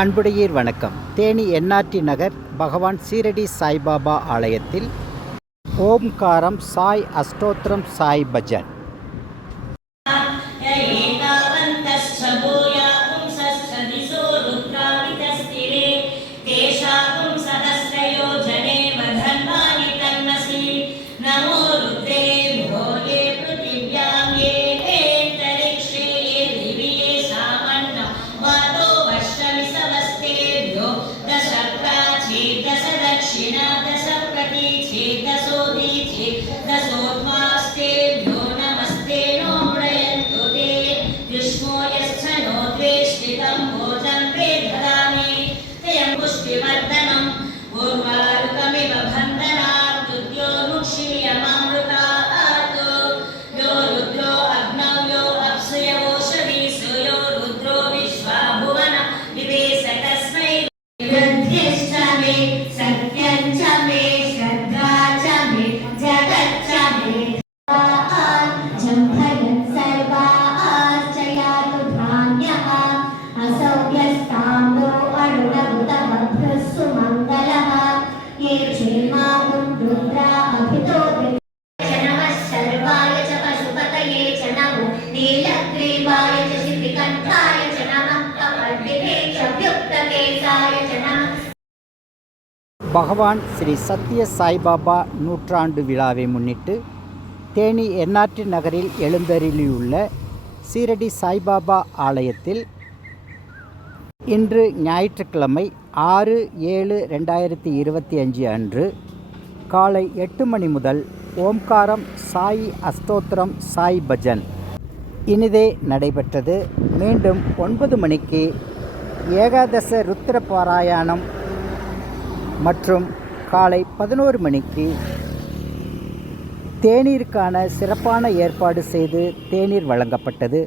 அன்புடையீர் வணக்கம். தேனி என்ஆர்டி நகர் பகவான் சீரடி சாய்பாபா ஆலயத்தில் ஓம்காரம் சாய் அஷ்டோத்திரம் சாய் பஜன். नीलग्रीवाय च शितिकण्ठाय च नमः कपर्दिने च व्युक्तकेशाय च नमः பகவான் ஸ்ரீ சத்ய சாய்பாபா நூற்றாண்டு விழாவை முன்னிட்டு தேனி என்ஆர்டி நகரில் எழுந்தருளியுள்ள சீரடி சாய்பாபா ஆலயத்தில் இன்று ஞாயிற்றுக்கிழமை ஆறு ஏழு ரெண்டாயிரத்தி இருபத்தி அஞ்சு அன்று காலை எட்டு மணி முதல் ஓம்காரம் சாய் அஸ்தோத்திரம் சாய் பஜன் இனிதே நடைபெற்றது. மீண்டும் ஒன்பது மணிக்கு ஏகாதச ருத்ர பாராயணம் மற்றும் காலை பதினோரு மணிக்கு தேநீருக்கான சிறப்பான ஏற்பாடு செய்து தேநீர் வழங்கப்பட்டது.